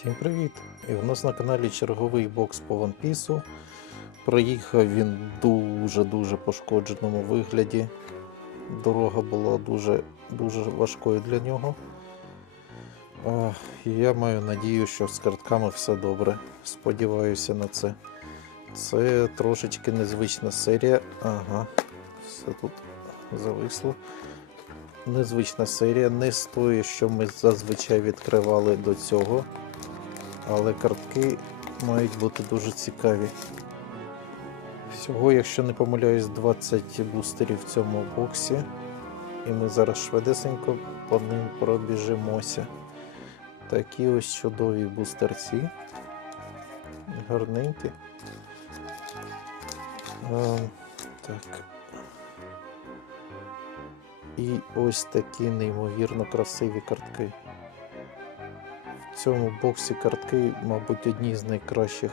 Всім привіт! І у нас на каналі черговий бокс по One Piece. Проїхав він дуже-дуже пошкодженому вигляді. Дорога була дуже, дуже важкою для нього. І я маю надію, що з картками все добре. Сподіваюся на це. Це трошечки незвична серія. Ага, все тут зависло. Незвична серія, не з тої, що ми зазвичай відкривали до цього. Але картки мають бути дуже цікаві. Всього, якщо не помиляюсь, 20 бустерів в цьому боксі. І ми зараз швидесенько по ним пробіжимося. Такі ось чудові бустерці. Гарненькі. Так. І ось такі неймовірно красиві картки. В цьому боксі картки, мабуть, одні з найкращих.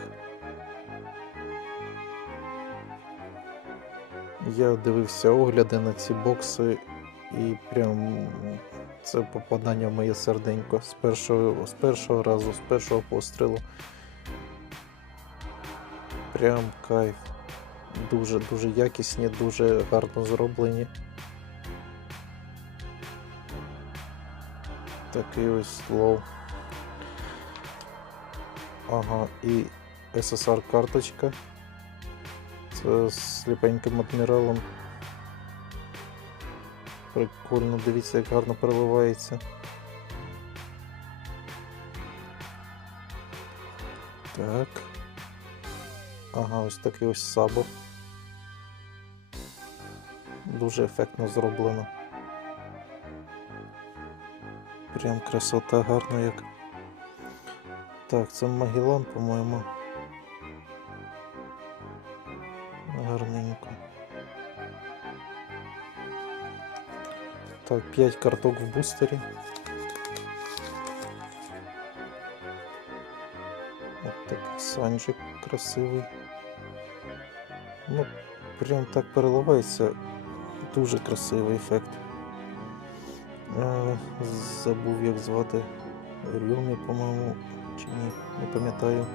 Я дивився огляди на ці бокси і прям це попадання в моє серденько з першого, з першого разу, з першого пострілу. Прям кайф. Дуже дуже якісні, дуже гарно зроблені. Такий ось лов. Ага, і SSR карточка. Це з сліпеньким адміралом. Прикольно, дивіться, як гарно переливається. Так. Ага, ось такий ось сабо. Дуже ефектно зроблено. Прям красота гарна як. Так, це Магеллан, по-моєму. Гарненько. Так, 5 карток в бустері. От такий санджик красивий. Ну, прям так переливається. Дуже красивий ефект. Е, Забув як звати Рюмі, по-моєму, чи ні, не пам'ятаю.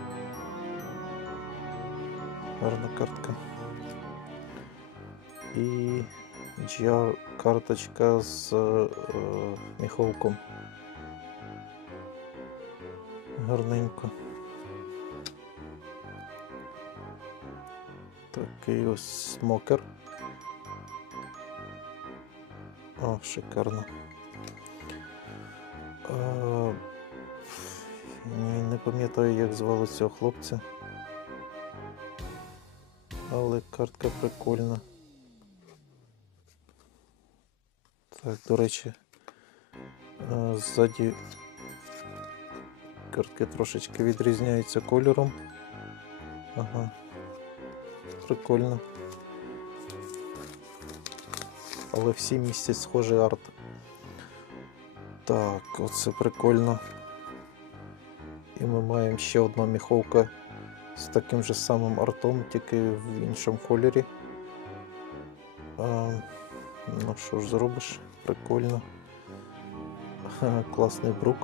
Гарна картка. І GR карточка з е, міховком. Гарненько. Такий ось смокер. О, шикарно. Не пам'ятаю, як звали цього хлопця. Але картка прикольна. Так, до речі, а, ззаді картки трошечки відрізняються кольором. Ага. Прикольно. Але всі містять схожий арт. Так, оце прикольно. І ми маємо ще одна міховка з таким же самим артом, тільки в іншому кольорі. А, ну що ж зробиш? Прикольно. Класний брук.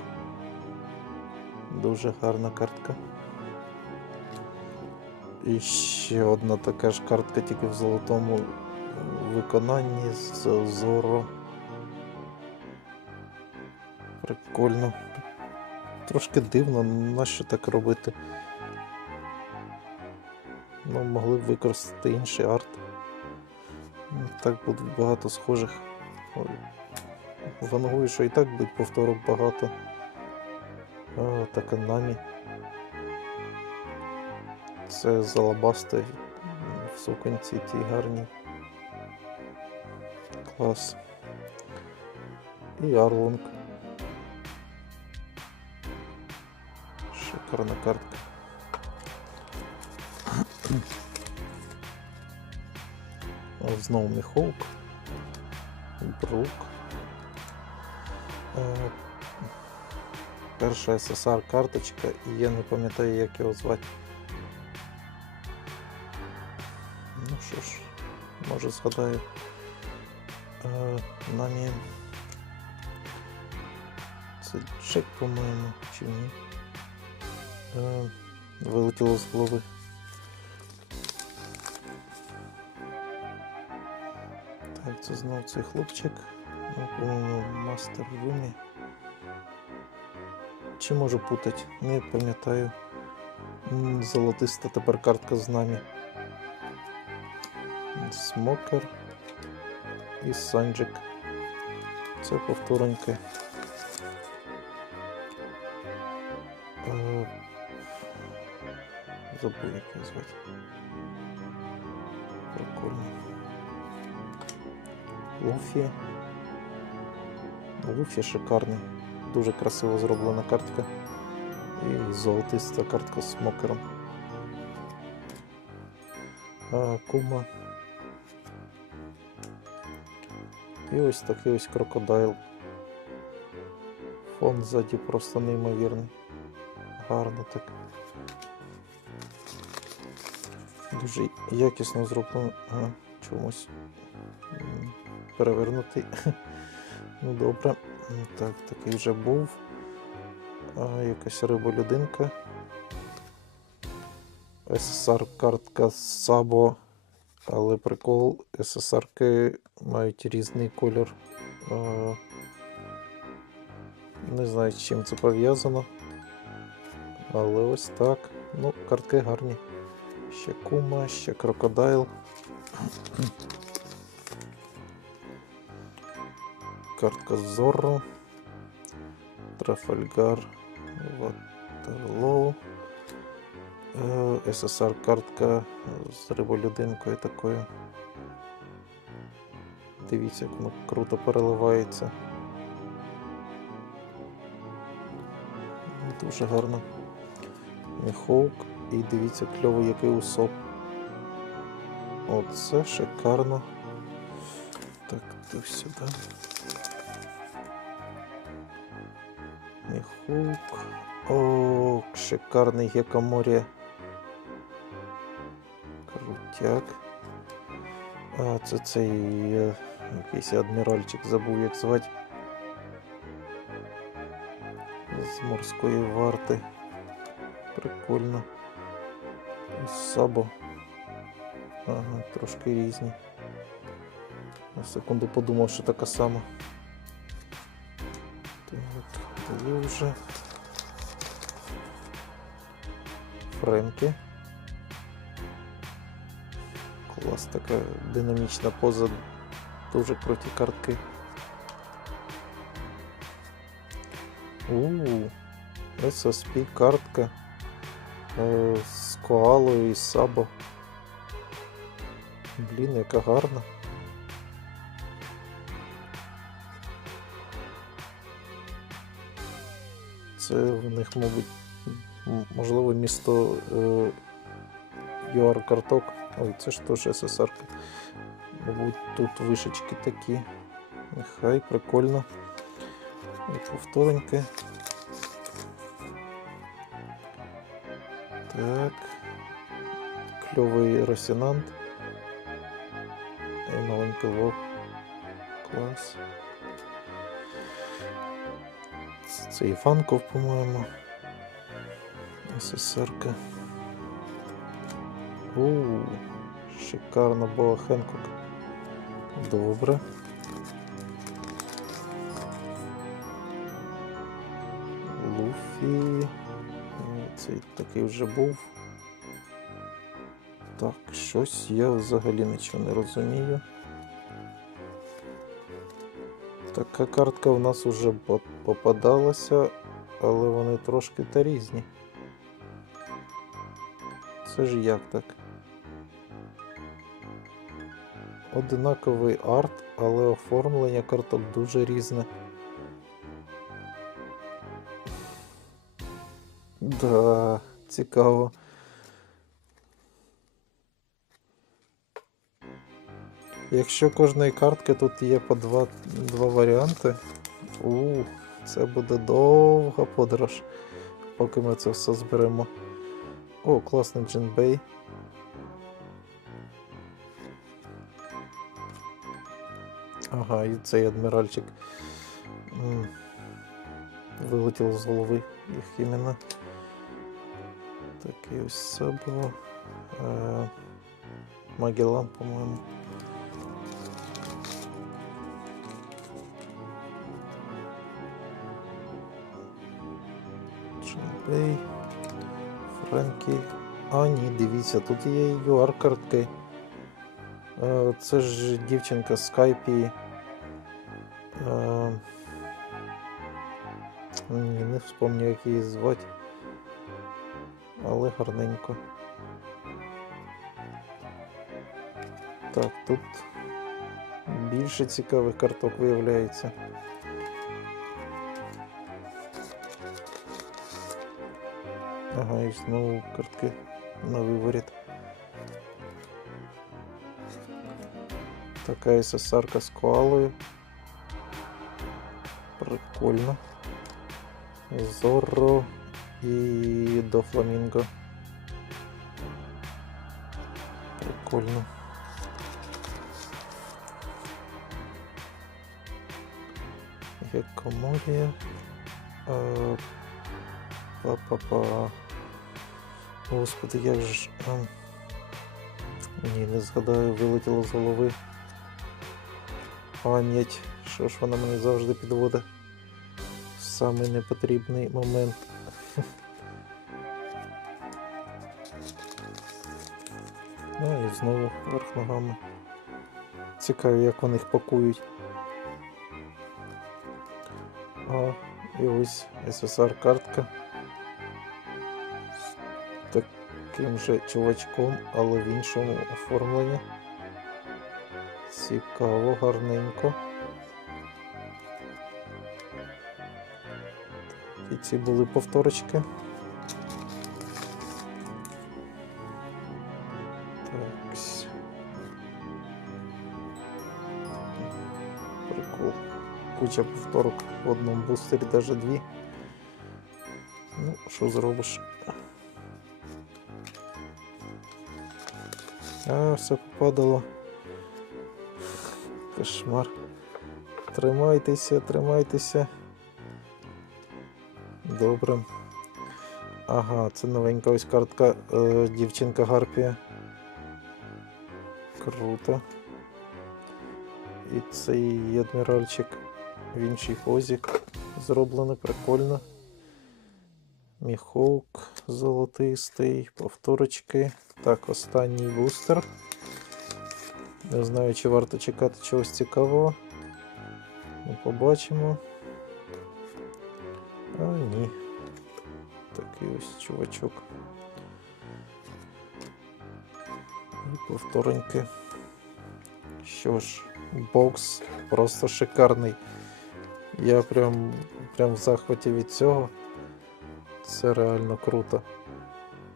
Дуже гарна картка. І ще одна така ж картка, тільки в золотому виконанні з Зоро. Прикольно. Трошки дивно, нащо так робити. Ну, могли б використати інший арт. Ну, Так буде багато схожих. Вангую, що і так буде повторок багато. А, така намі. Це з алабасти в суконці тій гарній. Клас. І Арлонг. Шикарна картка. Знову Міховк. Брук. Перша СССР карточка, і я не пам'ятаю, як його звати. Ну що ж, може згадаю. Намі. Це Джек, по-моєму, чи ні? Е, вилетіло з голови. Так, це знов цей хлопчик. Ну, по-моєму, мастер Юмі. Чи можу путати? Не пам'ятаю. Золотиста тепер картка з нами. Смокер і Санджик. Це повтореньки. Забув, як його звати. Прикольно. Луфі. Луфі шикарний. Дуже красиво зроблена картка. І золотиста картка з смокером. Кума. І ось такий ось крокодайл. Фон ззаді просто неймовірний. Гарно так. Дуже якісно зроблено. Чомусь м, перевернутий. Ну добре. Так, такий вже був. А, якась риба-людинка. СССР картка Сабо. Але прикол, СССРки мають різний колір. Не знаю, з чим це пов'язано. Але ось так. Ну, картки гарні. Ще кума, ще крокодайл. Картка Зорро. Трафальгар. Ватерлоу. Е, СССР картка з риболюдинкою такою. Дивіться, як воно круто переливається. Дуже гарно. Міхоук. І дивіться, кльовий який усоп. Оце шикарно. Так, ти сюди. Міхук. О, шикарний гекаморі. Крутяк. А, це цей е, якийсь адміральчик забув як звати. З морської варти. Прикольно. Сабо. Ага, трошки різні. На секунду подумав, що така сама. Так, вже. Френкі. Клас, така динамічна поза. Дуже круті картки. Ууу, SSP картка е, коалою і сабо. Блін, яка гарна. Це в них, мабуть, можливо, місто е, ЮАР карток. Ой, це ж теж СССР. Мабуть, тут вишечки такі. Нехай прикольно. І повтореньки. Так. Кльовий росінант. І маленький лоб. Клас. Це- Це Іванков, по-моєму. СССРка. Ууу, шикарно була Хенкок. Добре. Луфі. Цей такий вже був. Так, щось я взагалі нічого не розумію. Така картка в нас вже попадалася, але вони трошки та різні. Це ж як так? Одинаковий арт, але оформлення карток дуже різне. Да, цікаво. Якщо кожної картки тут є по два, два варіанти, у, це буде довга подорож, поки ми це все зберемо. О, класний джинбей. Ага, і цей адміральчик вилетів з голови їх іменно. Таке ось це було. Е, Магеллан, по-моєму. Чемпей. Френкі. А, ні, дивіться, тут є UR картки. Е, Це ж дівчинка з Skype. Е, Ні, не вспомню, як її звати. Але гарненько. Так, тут більше цікавих карток виявляється. Ага, і знову картки на виворіт. Така СССРка з коалою. Прикольно. Зорро і до фламінго. Прикольно. Гекоморія. Е, Па-па-па. Господи, як ж. Ні, не згадаю, вилетіло з голови. Пам'ять. Що ж вона мені завжди підводить? в Самий непотрібний момент. Ну і знову вверх ногами. Цікаво, як вони їх пакують. А, і ось SSR картка. З таким же чувачком, але в іншому оформленні. Цікаво, гарненько. І ці були повторочки. Прикол. Куча повторок в одному бустері, даже дві. Ну, що зробиш? А, все попадало. Кошмар. Тримайтеся, тримайтеся. Добре. Ага, це новенька ось картка е, дівчинка Гарпія. Круто. І цей адміральчик в іншій позі. Зроблено прикольно. Міховк золотистий, повторочки. Так, останній бустер. Не знаю, чи варто чекати чогось цікавого. Ми побачимо. А, ні. Такий ось чувачок. І повтореньки. Що ж, бокс просто шикарний. Я прям, прям в захваті від цього. Це реально круто.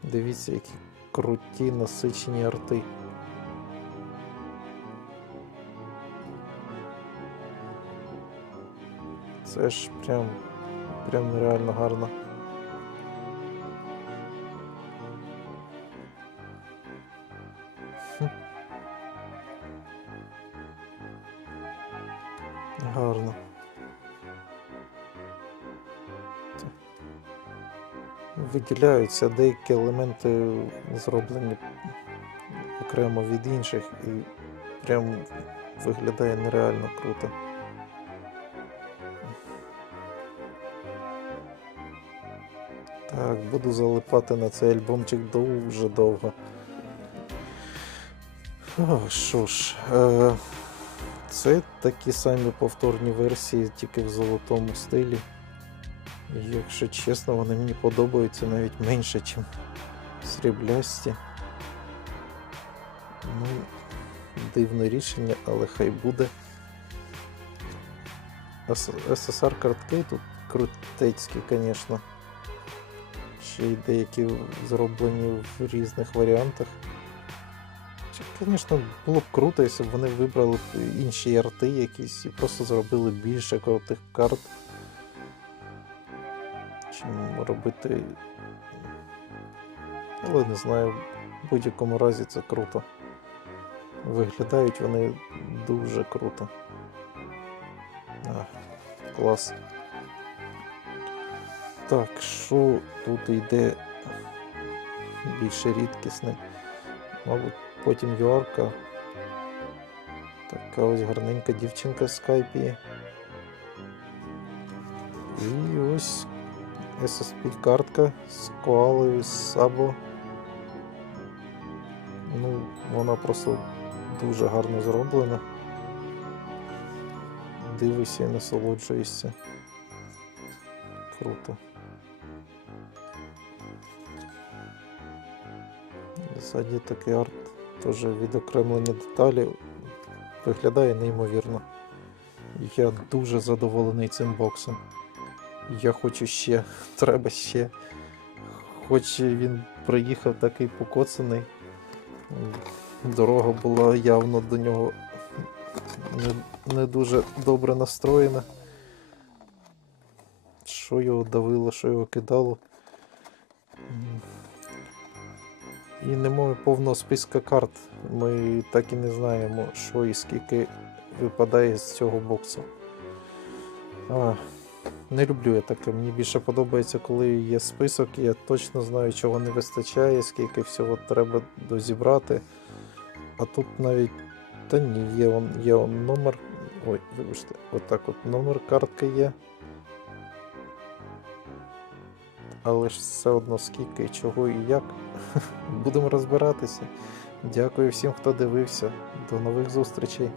Дивіться, які круті насичені арти. Це ж прям, прям нереально гарно. Виділяються деякі елементи зроблені окремо від інших і прям виглядає нереально круто. Так, буду залипати на цей альбомчик дуже довго. Що ж, е, це такі самі повторні версії, тільки в золотому стилі. Якщо чесно, вони мені подобаються навіть менше, ніж сріблясті. Ну, дивне рішення, але хай буде. СССР картки тут крутецькі, звісно. Ще й деякі зроблені в різних варіантах. Звісно, було б круто, якщо б вони вибрали інші арти якісь і просто зробили більше крутих карт. Робити. Але не знаю, в будь-якому разі це круто. Виглядають вони дуже круто. А, клас. Так, що тут йде? більше рідкісним. Мабуть, потім Юарка. Така ось гарненька дівчинка з Скайпі. І ось SSP-картка з коалою з Сабо. Ну, вона просто дуже гарно зроблена. Дивишся і насолоджуєшся. Круто. Ззаді такий арт, теж відокремлені деталі. Виглядає неймовірно. Я дуже задоволений цим боксом. Я хочу ще, треба ще. Хоч він приїхав такий покоцаний. Дорога була явно до нього не, не дуже добре настроєна. Що його давило, що його кидало. І немає повного списка карт. Ми так і не знаємо, що і скільки випадає з цього боксу. А, не люблю я таке. Мені більше подобається, коли є список, і я точно знаю, чого не вистачає, скільки всього треба дозібрати. А тут навіть. Та ні, є он, є он номер. Ой, вибачте, отак от номер картки є. Але ж все одно скільки, чого і як. Будемо розбиратися. Дякую всім, хто дивився. До нових зустрічей.